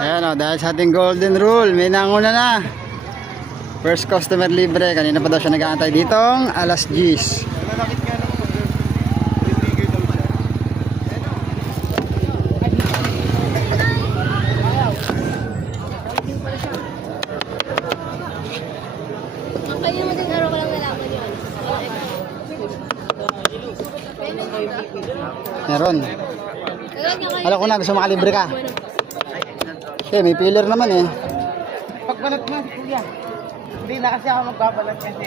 Ayan o, dahil sa ating golden rule, may nanguna na. First customer libre. Kanina pa daw siya nag-aantay ditong alas 10. Kaya mo din araw ko lang nalaman yun. Meron. Alam ko na, gusto makalibre ka. May pillar naman eh. Pagbalat mo, kuya. Hindi na kasi ako magbabalat kasi.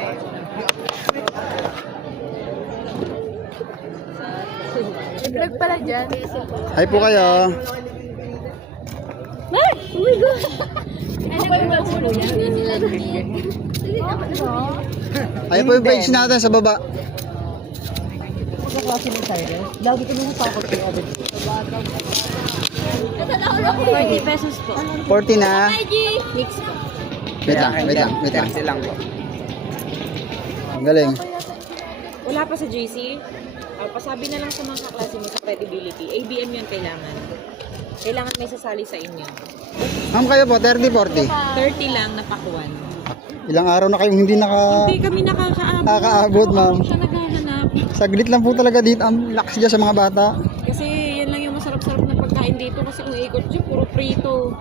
Vlog pala dyan. Hi po kayo. Ay! Oh my God! Ano ba yung vlog mo? Ayun po yung page natin sa baba. Pagkaklase ng Cyrus, lagi ko nung takot yung abit. Natatawala ko 40 pesos po. 40 na. Mix po. Wait lang. Silang po. Ang galing. Wala pa sa JC. Pasabi na lang sa mga kaklase mo sa credibility. ABM yun kailangan. Kailangan may sasali sa inyo. Ma'am kayo po, 30, 40. 30 lang na pakuan. Ilang araw na kayong hindi Hindi kami nakakaabot, ma'am. Siya naghahanap. Saglit lang po talaga dito. Ang lakas dyan sa mga bata. Kasi yan lang yung masarap-sarap na pagkain dito. Kasi kung ikot siya, puro prito.